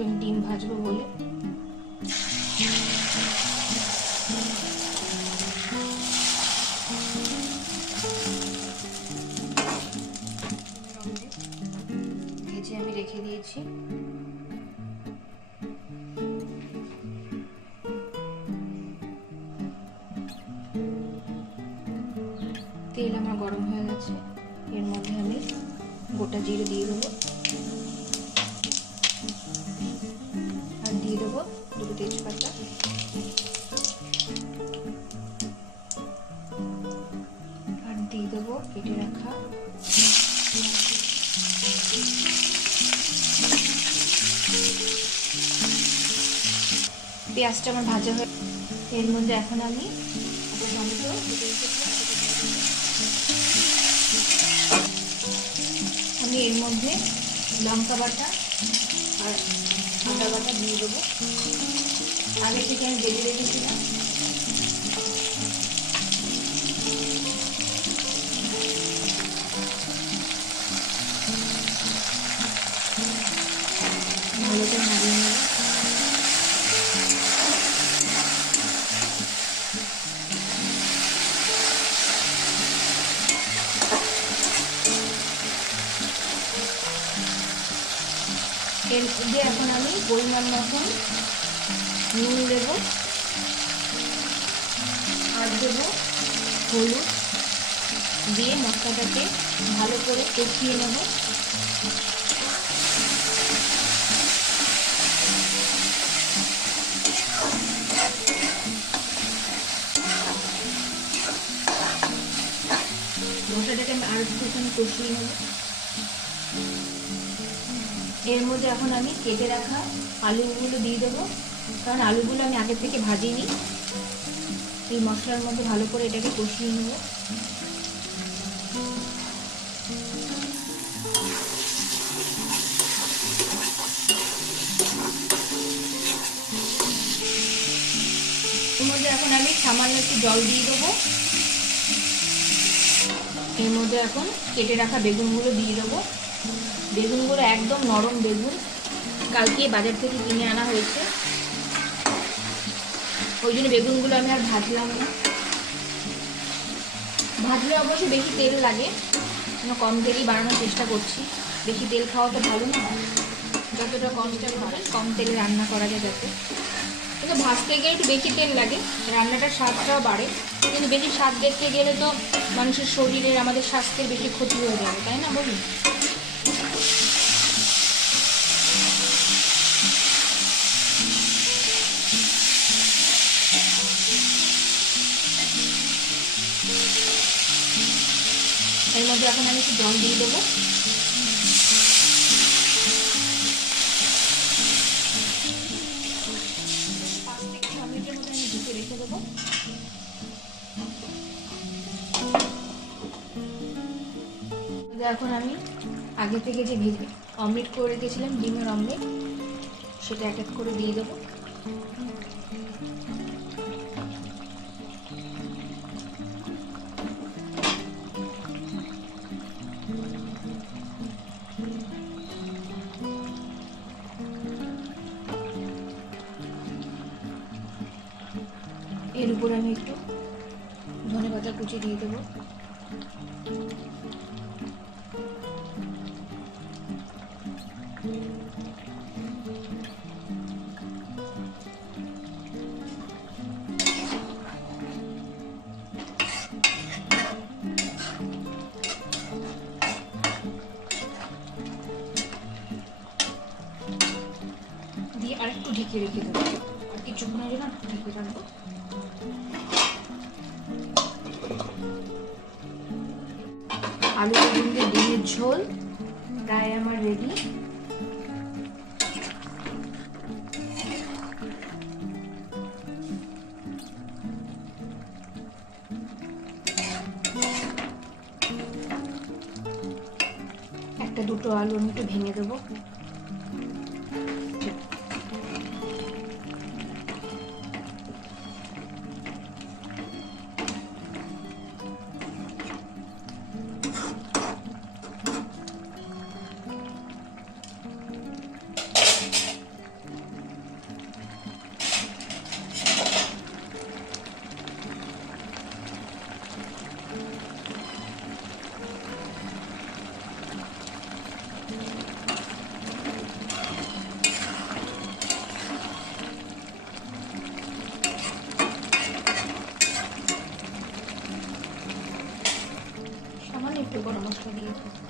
ভেবেছিলাম ডিম ভাজবো বলে। ভেজে আমি রেখে দিয়েছি। তেল আমার গরম হয়ে গেছে। এর মধ্যে আমি গোটা জিরে দিয়ে দেবো। দুটো তেজপাতা আর দিয়ে দেবো কেটে রাখা পেঁয়াজটা আমার ভাজা হয়ে এর মধ্যে এখন আমি একটা। আমি এর মধ্যে লঙ্কা বাটা আর আদা বাটা দিয়ে দেবো আগে থেকে আমি বেটে রেখেছিলাম। ভালো এখন আমি পরিমাণ মতন নুন দেব, আর দেব হলুদ, দিয়ে মশলাটাকে ভালো করে কষিয়ে নেব। মশলাটাকে আমি আর একটুখানি কষিয়ে নেব। এর মধ্যে এখন আমি কেটে রাখা আলুগুলো দিয়ে দেবো। কারণ আলুগুলো আমি আগে থেকে ভাজিনি। এই মশলার মধ্যে ভালো করে এটাকে কষিয়ে নেব। মধ্যে এখন আমি সামান্য একটু জল দিয়ে দেবো। এর মধ্যে এখন কেটে রাখা বেগুনগুলো দিয়ে দেবো। বেগুনগুলো একদম নরম বেগুন। কালকে বাজার থেকে কিনে আনা হয়েছে। ওই জন্য বেগুনগুলো আমি আর ভাজলাম না। ভাজলে অবশ্য বেশি তেল লাগে আমি কম তেলই বানানোর চেষ্টা করছি। বেশি তেল খাওয়া তো ভালো না। যতটা কমটা হবে কম তেলে রান্না করা যায় যাতে কিন্তু ভাজতে গেলে একটু বেশি তেল লাগে, রান্নাটার স্বাদটাও বাড়ে। কিন্তু বেশি স্বাদ দেখতে গেলে তো মানুষের শরীরের আমাদের স্বাস্থ্যের বেশি ক্ষতি হয়ে যাবে, তাই না বলুন? এর মধ্যে এখন আমি একটু জল দিয়ে দেবো। আমি রেখে দেবো। এখন আমি আগে থেকে যে ভেজে অমলেট করে রেখেছিলাম, ডিমের অমলেট, সেটা এক এক করে দিয়ে দেবো। এর উপর আমি একটু ধনে পাতা কুচি দিয়ে দেবো। দিয়ে আরেকটু ঢেকে রেখে দেবো। আর কিছুক্ষণের জন্য একটু ঢেকে রাখব। আলু বেগুন দিয়ে ডিমের ঝোল। প্রায় আমার রেডি। একটা দুটো আলু আমি একটু ভেঙে দেবো। Thank you.